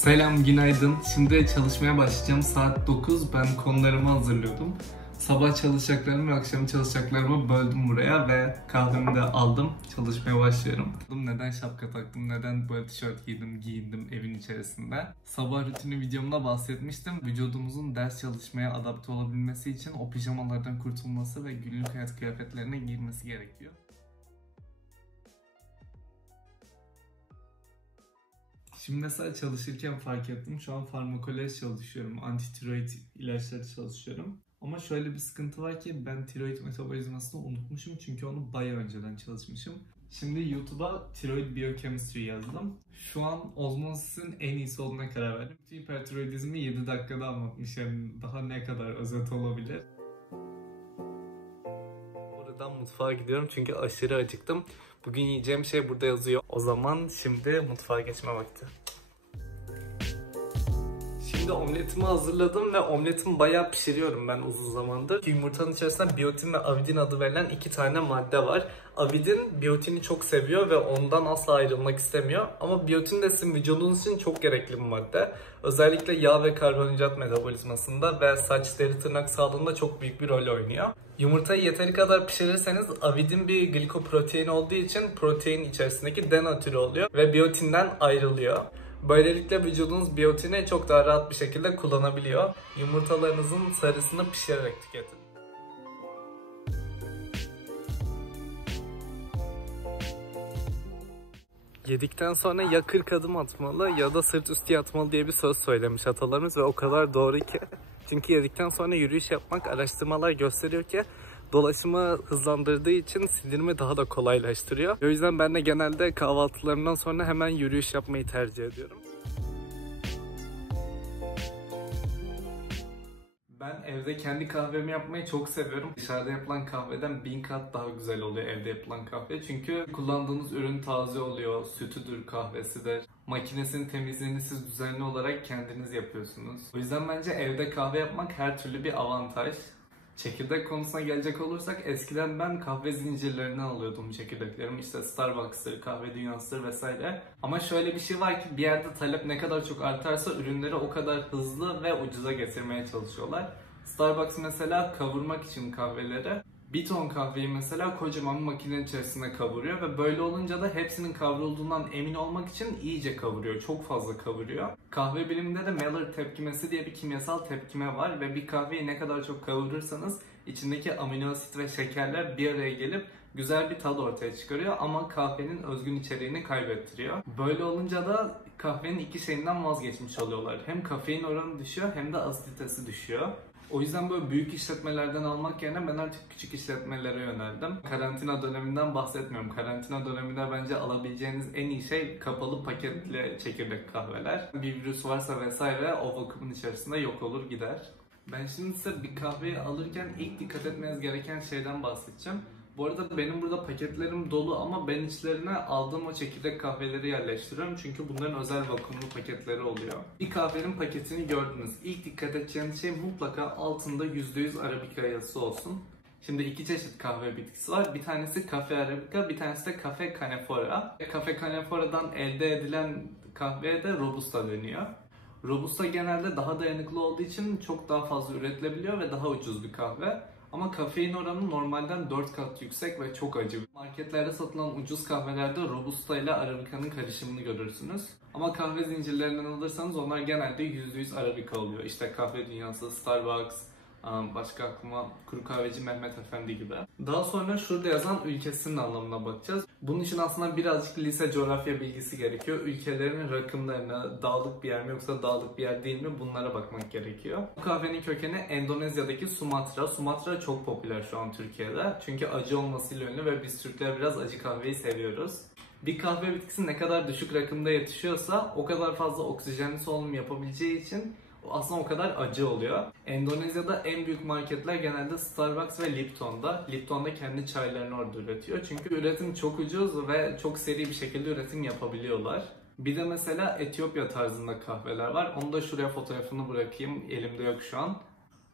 Selam, günaydın. Şimdi çalışmaya başlayacağım. Saat 9. Ben konularımı hazırlıyordum. Sabah çalışacaklarımı ve akşam çalışacaklarımı böldüm buraya ve kahvemi de aldım. Çalışmaya başlıyorum. Neden şapka taktım, neden böyle tişört giyindim evin içerisinde. Sabah rutini videomda bahsetmiştim. Vücudumuzun ders çalışmaya adapte olabilmesi için o pijamalardan kurtulması ve günlük hayat kıyafetlerine girmesi gerekiyor. Şimdi mesela çalışırken fark ettim. Şu an farmakolej çalışıyorum. Anti-tiroid ilaçları çalışıyorum. Ama şöyle bir sıkıntı var ki ben tiroid metabolizmasını unutmuşum. Çünkü onu bayağı önceden çalışmışım. Şimdi YouTube'a tiroid biochemistry yazdım. Şu an ozmosis'in en iyisi olduğuna karar verdim. Hipertiroidizmi 7 dakikada anlatmış. Yani daha ne kadar özet olabilir? Buradan mutfağa gidiyorum çünkü aşırı acıktım. Bugün yiyeceğim şey burada yazıyor. O zaman şimdi mutfağa geçme vakti. Şimdi omletimi hazırladım ve omletimi bayağı pişiriyorum ben uzun zamandır. Yumurtanın içerisinde biyotin ve avidin adı verilen 2 tane madde var. Avidin biyotini çok seviyor ve ondan asla ayrılmak istemiyor. Ama biyotin de sizin vücudunuz için çok gerekli bir madde. Özellikle yağ ve karbonhidrat metabolizmasında ve saç, deri, tırnak sağlığında çok büyük bir rol oynuyor. Yumurtayı yeteri kadar pişirirseniz avidin bir glikoprotein olduğu için protein içerisindeki denatürü oluyor ve biyotinden ayrılıyor. Böylelikle vücudunuz biyotini çok daha rahat bir şekilde kullanabiliyor. Yumurtalarınızın sarısını pişirerek tüketin. Yedikten sonra ya 40 adım atmalı ya da sırt üstü yatmalı diye bir söz söylemiş atalarımız ve o kadar doğru ki. Çünkü yedikten sonra yürüyüş yapmak araştırmalar gösteriyor ki dolaşımı hızlandırdığı için sindirimi daha da kolaylaştırıyor. O yüzden ben de genelde kahvaltılarımdan sonra hemen yürüyüş yapmayı tercih ediyorum. Ben evde kendi kahvemi yapmayı çok seviyorum. Dışarıda yapılan kahveden 1000 kat daha güzel oluyor evde yapılan kahve. Çünkü kullandığınız ürün taze oluyor. Sütüdür, kahvesidir. Makinesinin temizliğini siz düzenli olarak kendiniz yapıyorsunuz. O yüzden bence evde kahve yapmak her türlü bir avantaj. Çekirdek konusuna gelecek olursak eskiden ben kahve zincirlerinden alıyordum çekirdeklerimi. İşte Starbucks'tır, Kahve Dünyası'dır vesaire. Ama şöyle bir şey var ki bir yerde talep ne kadar çok artarsa ürünleri o kadar hızlı ve ucuza getirmeye çalışıyorlar. Starbucks mesela kavurmak için kahveleri bir ton kahveyi mesela kocaman bir makinenin içerisinde kavuruyor ve böyle olunca da hepsinin kavrulduğundan emin olmak için iyice kavuruyor. Çok fazla kavuruyor. Kahve biliminde de Maillard tepkimesi diye bir kimyasal tepkime var ve bir kahveyi ne kadar çok kavurursanız içindeki amino asit ve şekerler bir araya gelip güzel bir tad ortaya çıkarıyor ama kahvenin özgün içeriğini kaybettiriyor. Böyle olunca da kahvenin iki şeyinden vazgeçmiş oluyorlar. Hem kafein oranı düşüyor hem de asiditesi düşüyor. O yüzden böyle büyük işletmelerden almak yerine ben artık küçük işletmelere yöneldim. Karantina döneminden bahsetmiyorum. Karantina döneminde bence alabileceğiniz en iyi şey kapalı paketli çekirdek kahveler. Bir virüs varsa vesaire o vakuumun içerisinde yok olur gider. Ben şimdi size bir kahveyi alırken ilk dikkat etmeniz gereken şeyden bahsedeceğim. Bu arada benim burada paketlerim dolu ama ben içlerine aldığım o çekirdek kahveleri yerleştiriyorum. Çünkü bunların özel vakumlu paketleri oluyor. Bir kahvenin paketini gördünüz. İlk dikkat edeceğiniz şey mutlaka altında %100 Arabica yazısı olsun. Şimdi iki çeşit kahve bitkisi var. Bir tanesi Cafe Arabica, bir tanesi de Cafe Canephora. Cafe Canephora'dan elde edilen kahveye de Robusta deniyor. Robusta genelde daha dayanıklı olduğu için çok daha fazla üretilebiliyor ve daha ucuz bir kahve. Ama kafein oranı normalden 4 kat yüksek ve çok acı. Marketlerde satılan ucuz kahvelerde Robusta ile Arabica'nın karışımını görürsünüz. Ama kahve zincirlerinden alırsanız onlar genelde %100 Arabica oluyor. İşte Kahve Dünyası, Starbucks, başka aklıma Kuru Kahveci Mehmet Efendi gibi. Daha sonra şurada yazan ülkesinin anlamına bakacağız. Bunun için aslında birazcık lise coğrafya bilgisi gerekiyor. Ülkelerin rakımlarına dağlık bir yer mi yoksa dağlık bir yer değil mi bunlara bakmak gerekiyor. Bu kahvenin kökeni Endonezya'daki Sumatra. Sumatra çok popüler şu an Türkiye'de. Çünkü acı olmasıyla ünlü ve biz Türkler biraz acı kahveyi seviyoruz. Bir kahve bitkisi ne kadar düşük rakımda yetişiyorsa o kadar fazla oksijenli solunum yapabileceği için aslında o kadar acı oluyor. Endonezya'da en büyük marketler genelde Starbucks ve Lipton'da. Lipton'da kendi çaylarını orada üretiyor. Çünkü üretim çok ucuz ve çok seri bir şekilde üretim yapabiliyorlar. Bir de mesela Etiyopya tarzında kahveler var. Onu da şuraya fotoğrafını bırakayım. Elimde yok şu an.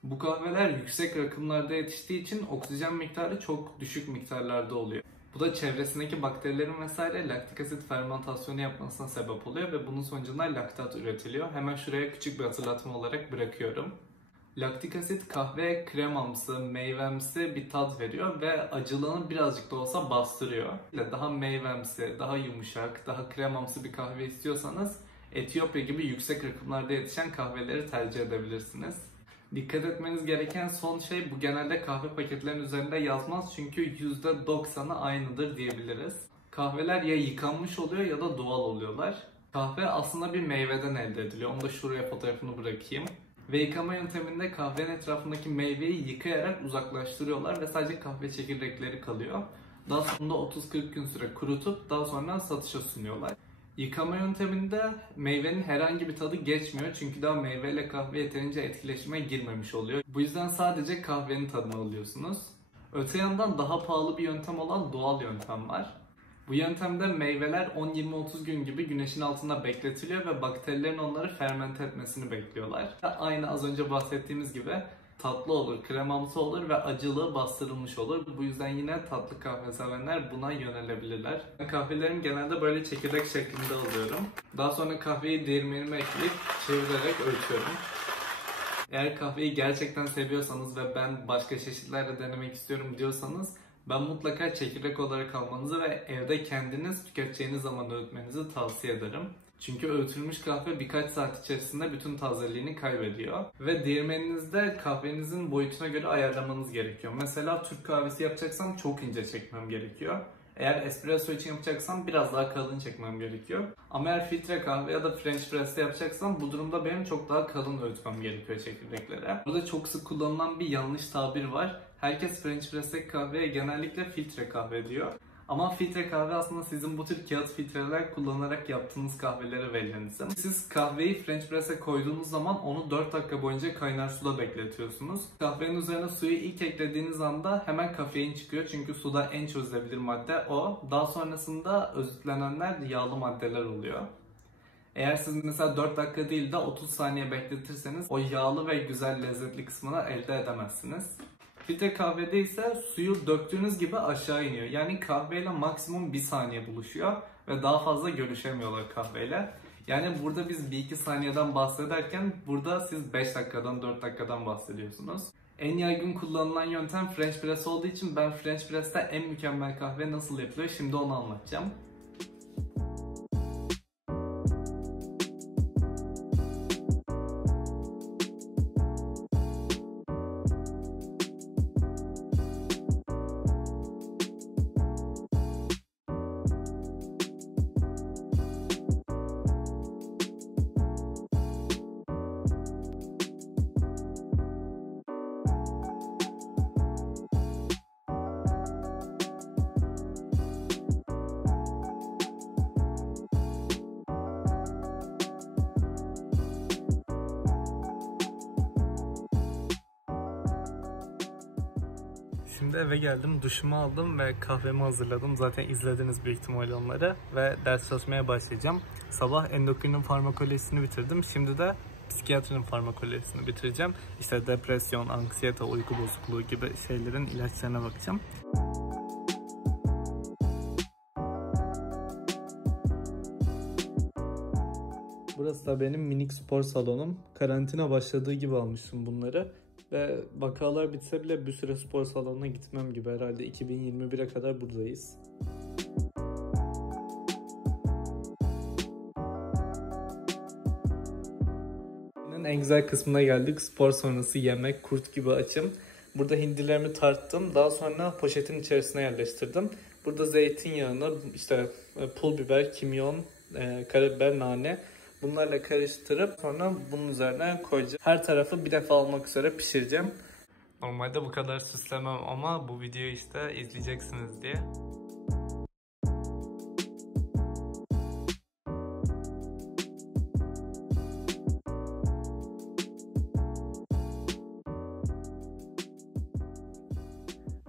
Bu kahveler yüksek rakımlarda yetiştiği için oksijen miktarı çok düşük miktarlarda oluyor. Bu da çevresindeki bakterilerin vesaire laktik asit fermentasyonu yapmasına sebep oluyor ve bunun sonucunda laktat üretiliyor. Hemen şuraya küçük bir hatırlatma olarak bırakıyorum. Laktik asit kahveye kremamsı, meyvemsi bir tat veriyor ve acılığını birazcık da olsa bastırıyor. Daha meyvemsi, daha yumuşak, daha kremamsı bir kahve istiyorsanız Etiyopya gibi yüksek rakımlarda yetişen kahveleri tercih edebilirsiniz. Dikkat etmeniz gereken son şey, bu genelde kahve paketlerinin üzerinde yazmaz çünkü %90'ı aynıdır diyebiliriz. Kahveler ya yıkanmış oluyor ya da doğal oluyorlar. Kahve aslında bir meyveden elde ediliyor. Onu da şuraya fotoğrafını bırakayım. Ve yıkama yönteminde kahvenin etrafındaki meyveyi yıkayarak uzaklaştırıyorlar ve sadece kahve çekirdekleri kalıyor. Daha sonra 30-40 gün süre kurutup daha sonra satışa sunuyorlar. Yıkama yönteminde meyvenin herhangi bir tadı geçmiyor çünkü daha meyveyle kahve yeterince etkileşime girmemiş oluyor. Bu yüzden sadece kahvenin tadını alıyorsunuz. Öte yandan daha pahalı bir yöntem olan doğal yöntem var. Bu yöntemde meyveler 10-20-30 gün gibi güneşin altında bekletiliyor ve bakterilerin onları fermente etmesini bekliyorlar. Aynı az önce bahsettiğimiz gibi tatlı olur, kremamsı olur ve acılığı bastırılmış olur. Bu yüzden yine tatlı kahve sevenler buna yönelebilirler. Kahvelerimi genelde böyle çekirdek şeklinde alıyorum. Daha sonra kahveyi değirmenime ekleyip çevirerek ölçüyorum. Eğer kahveyi gerçekten seviyorsanız ve ben başka çeşitlerle denemek istiyorum diyorsanız ben mutlaka çekirdek olarak almanızı ve evde kendiniz tüketeceğiniz zaman öğütmenizi tavsiye ederim. Çünkü öğütülmüş kahve birkaç saat içerisinde bütün tazeliğini kaybediyor. Ve değirmeninizde kahvenizin boyutuna göre ayarlamanız gerekiyor. Mesela Türk kahvesi yapacaksam çok ince çekmem gerekiyor. Eğer espresso için yapacaksam biraz daha kalın çekmem gerekiyor. Ama eğer filtre kahve ya da French press'te yapacaksam bu durumda benim çok daha kalın öğütmem gerekiyor çekirdeklere. Burada çok sık kullanılan bir yanlış tabir var. Herkes French press'teki kahveye genellikle filtre kahve diyor. Ama filtre kahve aslında sizin bu tür kağıt filtreler kullanarak yaptığınız kahveleri verilenizin. Siz kahveyi French press'e koyduğunuz zaman onu 4 dakika boyunca kaynar suda bekletiyorsunuz. Kahvenin üzerine suyu ilk eklediğiniz anda hemen kafein çıkıyor çünkü suda en çözülebilir madde o. Daha sonrasında özütlenenler yağlı maddeler oluyor. Eğer siz mesela 4 dakika değil de 30 saniye bekletirseniz o yağlı ve güzel lezzetli kısmını elde edemezsiniz. Filtre kahvede ise suyu döktüğünüz gibi aşağı iniyor. Yani kahveyle maksimum 1 saniye buluşuyor ve daha fazla görüşemiyorlar kahveyle. Yani burada biz 1-2 saniyeden bahsederken burada siz 5 dakikadan 4 dakikadan bahsediyorsunuz. En yaygın kullanılan yöntem French press olduğu için ben French press'te en mükemmel kahve nasıl yapılıyor şimdi onu anlatacağım. Şimdi eve geldim, duşumu aldım ve kahvemi hazırladım. Zaten izlediniz büyük ihtimalle onları ve ders çalışmaya başlayacağım. Sabah endokrinin farmakolojisini bitirdim. Şimdi de psikiyatrinin farmakolojisini bitireceğim. İşte depresyon, anksiyete, uyku bozukluğu gibi şeylerin ilaçlarına bakacağım. Burası da benim minik spor salonum. Karantina başladığı gibi almıştım bunları. Ve vakalar bitse bile bir süre spor salonuna gitmem gibi, herhalde 2021'e kadar buradayız. En güzel kısmına geldik. Spor sonrası yemek, kurt gibi açım. Burada hindilerimi tarttım. Daha sonra poşetin içerisine yerleştirdim. Burada zeytinyağını, işte pul biber, kimyon, karabiber, nane, bunlarla karıştırıp sonra bunun üzerine koyacağım. Her tarafı bir defa olmak üzere pişireceğim. Normalde bu kadar süslemem ama bu videoyu işte izleyeceksiniz diye.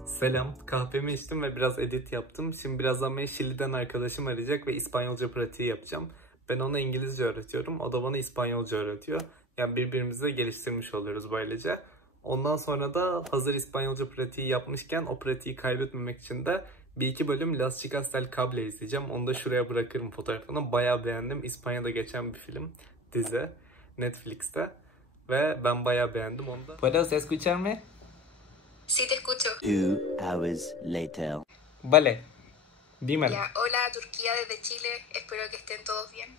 Selam, kahvemi içtim ve biraz edit yaptım. Şimdi birazdan beni Şili'den arkadaşım arayacak ve İspanyolca pratiği yapacağım. Ben ona İngilizce öğretiyorum, o da bana İspanyolca öğretiyor. Yani birbirimizi geliştirmiş oluyoruz böylece. Ondan sonra da hazır İspanyolca pratiği yapmışken o pratiği kaybetmemek için de Bir iki bölüm Las Chicas del Cable izleyeceğim. Onu da şuraya bırakırım fotoğrafını. Bayağı beğendim. İspanya'da geçen bir film, dizi. Netflix'te. Ve ben bayağı beğendim onu da. ¿Puedes escucharme? Sí, te escucho. 2 hours later. Vale. Dímelo. Ya, hola Turquía desde Chile, espero que estén todos bien.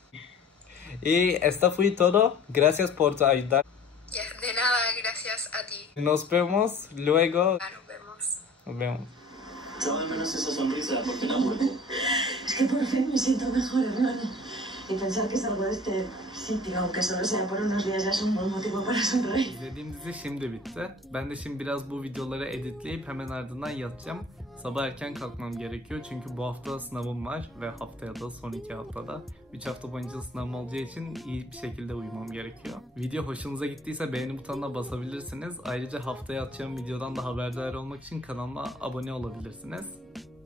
Y esto fue todo. Gracias por tu ayudar. Ya, de nada, gracias a ti. Nos vemos luego. Nos vemos. Nos vemos. Echaba de menos esa sonrisa porque no ha vuelto. Es que por fin me siento mejor, hermano. Y pensar que salgo de este sitio, aunque solo sea por unos días, ya es un buen motivo para sonreír. İzlediğim dizi şimdi bitti. Ben de şimdi biraz bu videoları editleyip hemen ardından yatacağım. Sabah erken kalkmam gerekiyor çünkü bu hafta sınavım var ve haftaya da son 2 haftada 3 hafta boyunca sınavım olacağı için iyi bir şekilde uyumam gerekiyor. Video hoşunuza gittiyse beğeni butonuna basabilirsiniz. Ayrıca haftaya atacağım videodan da haberdar olmak için kanalıma abone olabilirsiniz.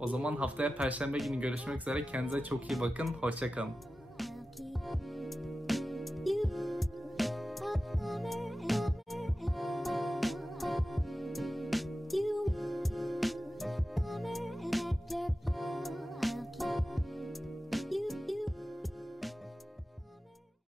O zaman haftaya Perşembe günü görüşmek üzere. Kendinize çok iyi bakın. Hoşça kalın.